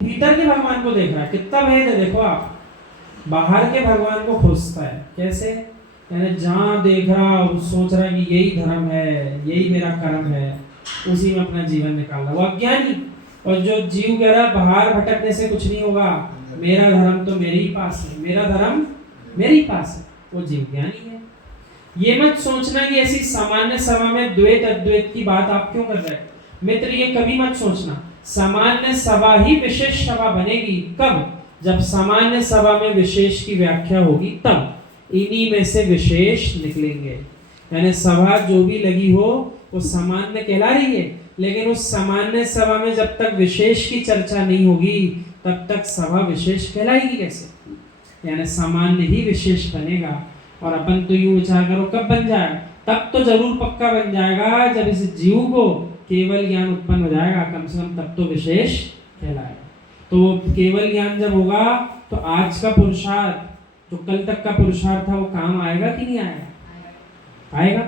भीतर के भगवान को देख रहा है। कितना भेद है देखो आप। बाहर के भगवान को खोजता है कैसे, यानी जहाँ देख रहा सोच रहा कि यही धर्म है, यही मेरा कर्म है, उसी में अपना जीवन निकाल रहा, वो अज्ञानी। और जो जीव कह रहा बाहर भटकने से कुछ नहीं होगा, मेरा धर्म तो मेरे ही पास है, मेरा धर्म मेरे ही पास है, वो जीव ज्ञानी है। ये मत सोचना कि ऐसी सामान्य सभा में द्वैत अद्वैत की बात आप क्यों कर रहे हैं मित्र, ये कभी मत सोचना। सामान्य सभा ही विशेष सभा बनेगी कब, जब सामान्य सभा में विशेष की व्याख्या होगी तब इन्हीं में से विशेष निकलेंगे। यानी सभा जो भी लगी हो वो सामान्य कहला रही है, लेकिन उस सामान्य सभा में जब तक विशेष की चर्चा नहीं होगी तब तक सभा विशेष कहलाएगी कैसे। यानी सामान्य ही विशेष बनेगा। और अपन तो यूं विचार करो कब बन जाएगा, तब तो जरूर पक्का बन जाएगा जब इस जीव को केवल ज्ञान उत्पन्न हो जाएगा, कम से कम तब तो विशेष कहलाएगा। तो केवल ज्ञान जब होगा तो आज का पुरुषार्थ, जो कल तक का पुरुषार्थ था, वो काम आएगा कि नहीं आएगा? आएगा।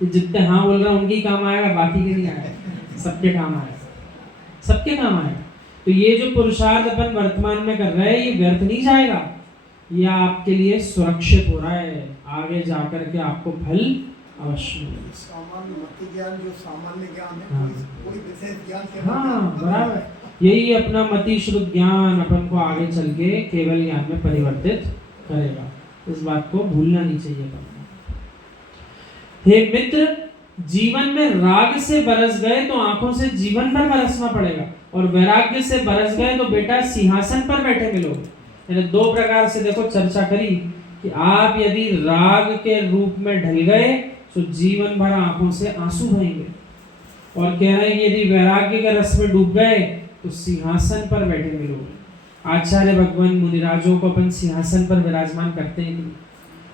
तो जितने हाँ बोल रहा उनकी काम आएगा, बाकी के नहीं आएगा, सबके काम आएगा, सबके काम आएगा। तो ये जो पुरुषार्थ अपन वर्तमान में कर रहे हैं ये व्यर्थ नहीं जाएगा, यह आपके लिए सुरक्षित हो रहा है, आगे जाकर के आपको फल अवश्य मिलेगा। सामान्य मति ज्ञान जो सामान्य ज्ञान है, हाँ। कोई विशेष ज्ञान के हाँ बराबर, यही अपना मति शुद्ध ज्ञान अपन को आगे चल के केवल ज्ञान में परिवर्तित करेगा। इस बात को भूलना नहीं चाहिए अपन। हे मित्र, जीवन में राग से बरस गए तो आंखों से जीवन भर बरसना पड़ेगा, और वैराग्य से बरस गए तो बेटा सिंहासन पर बैठे मिलोगे। मैंने दो प्रकार से देखो चर्चा करी कि आप यदि राग के रूप में ढल गए तो जीवन भर आंखों से आंसू बहेंगे, और कह रहे हैं यदि वैराग्य के रस में डूब गए तो सिंहासन पर बैठे मिलोगे। आचार्य भगवान मुनिराजों को अपन सिंहासन पर विराजमान करते हैं नहीं,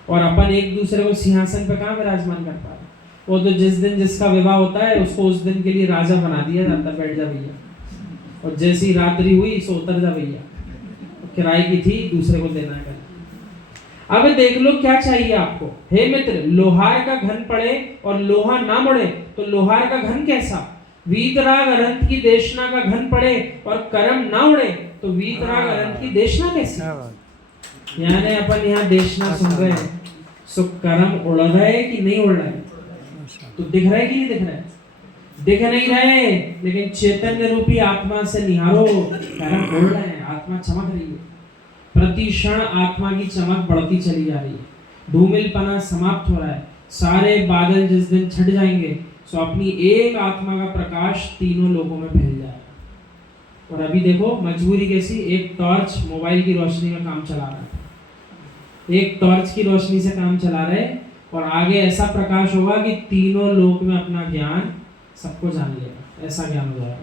और अपन एक दूसरे को सिंहासन पर कहाँ विराजमान कर पा रहे। वो तो जिस दिन जिसका विवाह होता है उसको उस दिन के लिए राजा बना दिया जाता, बैठ जा भैया, और जैसी रात्रि हुई सो उतर जा भैया, किराए की थी दूसरे को देना है। अब देख लो क्या चाहिए आपको। हे मित्र, लोहार का घन पड़े और लोहा ना मुड़े तो लोहार का घन कैसा, वीतराग अनंत की देशना का घन पड़े और कर्म ना उड़े तो वीतराग अनंत की देशना कैसी। यानी अपन यहाँ देशना सुन रहे हैं, सो कर्म उड़ रहे कि नहीं उड़ रहे, तो दिख रहे कि नहीं दिख रहे, दिख नहीं रहे, लेकिन चैतन्य रूपी आत्मा से निहारो, कर्म उड़ रहे हैं, आत्मा चमक रही है, प्रति क्षण आत्मा की चमक बढ़ती चली जा रही है, धूमिलपना समाप्त हो रहा है। सारे बादल जिस दिन छट जाएंगे तो अपनी एक आत्मा का प्रकाश तीनों लोगों में फैल जाएगा। और अभी देखो मजबूरी कैसी, एक टॉर्च मोबाइल की रोशनी में काम चला रहा है, एक टॉर्च की रोशनी से काम चला रहे, और आगे ऐसा प्रकाश होगा कि तीनों लोक में अपना ज्ञान सबको जान लेगा, ऐसा ज्ञान हो जाएगा।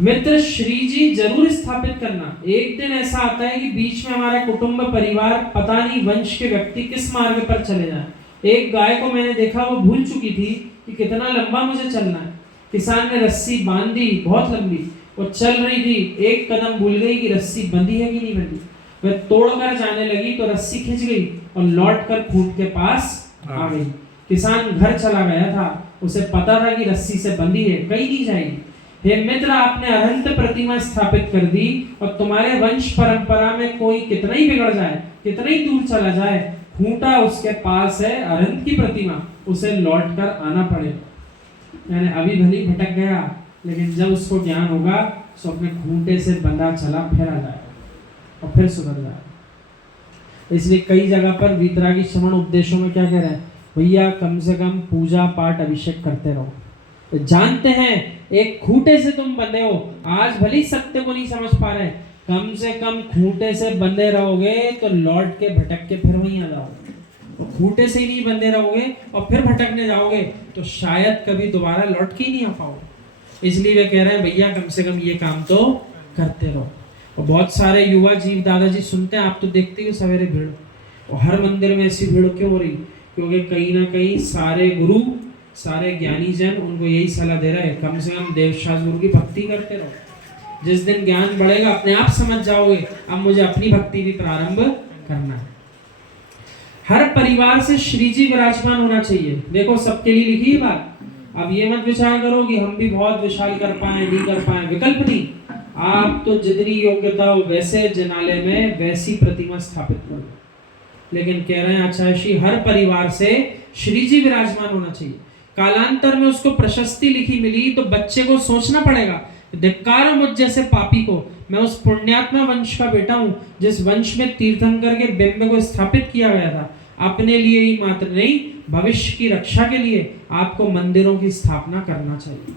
मित्र, श्री जी जरूर स्थापित करना। एक दिन ऐसा आता है कि बीच में हमारा कुटुंब परिवार पता नहीं वंश के व्यक्ति किस मार्ग पर चले जाएं। एक गाय को मैंने देखा, वो भूल चुकी थी कि कितना लंबा मुझे चलना है। किसान ने रस्सी बांधी बहुत लंबी, वो चल रही थी, एक कदम भूल गई कि रस्सी बंधी है कि नहीं बंधी, वह तोड़कर जाने लगी तो रस्सी खिंच गई और लौटकर खूंट के पास आ गई। किसान घर चला गया था, उसे पता था कि रस्सी से बंधी है, कहीं नहीं जाएगी। हे मित्र, आपने अनंत प्रतिमा स्थापित कर दी, और तुम्हारे वंश परंपरा में कोई कितना ही बिगड़ जाए, कितना ही दूर चला जाए, खूंटा उसके पास है, अनंत की प्रतिमा, उसे लौट कर आना पड़ेगा। यानी अभी भली भटक गया, लेकिन जब उसको ज्ञान होगा तो अपने खूंटे से बंधा चला फिर आ जाएगा और फिर सुधर जाएगा। इसलिए कई जगह पर वीतरागी श्रवण उपदेशों में क्या कह रहे हैं, भैया कम से कम पूजा पाठ अभिषेक करते रहो। तो जानते हैं एक खूंटे से तुम बंधे हो, आज भली सत्य को नहीं समझ पा रहे, कम से कम खूंटे से बंधे रहोगे तो लौट के भटक के फिर वहीं आ जाओगे। तो खूंटे से ही नहीं बंधे रहोगे और फिर भटकने जाओगे तो शायद कभी दोबारा लौट के ही नहीं आ पाओगे। इसलिए वे कह रहे हैं भैया कम से कम ये काम तो करते रहो। और बहुत सारे युवा जीव दादाजी सुनते हैं, आप तो देखते ही हो सवेरे भीड़, और हर मंदिर में ऐसी भीड़ क्यों हो रही, क्योंकि कहीं ना कहीं सारे गुरु, सारे ज्ञानी जन उनको यही सलाह दे रहे हैं, कम से कम देवशास्त्र गुरु की भक्ति करते रहो। जिस दिन ज्ञान बढ़ेगा अपने आप समझ जाओगे अब मुझे अपनी भक्ति भी प्रारंभ करना है। हर परिवार से श्री जी विराजमान होना चाहिए। देखो सबके लिए लिखी है बात। अब ये मत विचार करो कि हम भी बहुत विशाल कर पाए नहीं कर पाए, विकल्प नहीं। आप तो जितनी योग्यता हो वैसे जिनालय में वैसी प्रतिमा स्थापित कर लो। लेकिन कह रहे हैं आचार्य श्री हर परिवार से श्री जी विराजमान होना चाहिए। कालांतर में उसको प्रशस्ति लिखी मिली तो बच्चे को सोचना पड़ेगा, धिक्कार हो मुझ जैसे पापी को, मैं उस पुण्यात्मा वंश का बेटा हूं जिस वंश में तीर्थंकर के बिंब को स्थापित किया गया था। अपने लिए ही मात्र नहीं, भविष्य की रक्षा के लिए आपको मंदिरों की स्थापना करना चाहिए।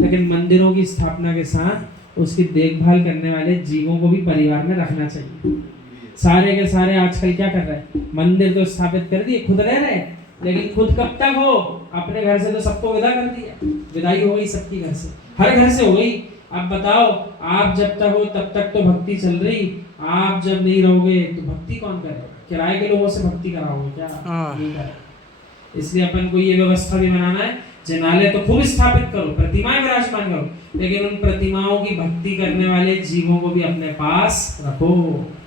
लेकिन मंदिरों की स्थापना के साथ उसकी देखभाल करने वाले जीवों को भी परिवार में रखना चाहिए। सारे के सारे आजकल क्या कर रहे हैं, मंदिर तो स्थापित कर दिए, खुद रह रहे, लेकिन खुद कब तक हो, अपने घर से तो सबको विदा कर दिया, विदाई हो गई सबकी घर से, हर घर से हो गई। अब बताओ, आप जब तक हो तब तक तो भक्ति चल रही, आप जब नहीं रहोगे तो भक्ति कौन करेगा? किराए के लोगों से भक्ति कराओगे क्या? नहीं करेगा। इसलिए अपन को ये व्यवस्था भी बनाना है, जिनालय तो खूब स्थापित करो, प्रतिमाएं विराजमान करो, लेकिन उन प्रतिमाओं की भक्ति करने वाले जीवों को भी अपने पास रखो।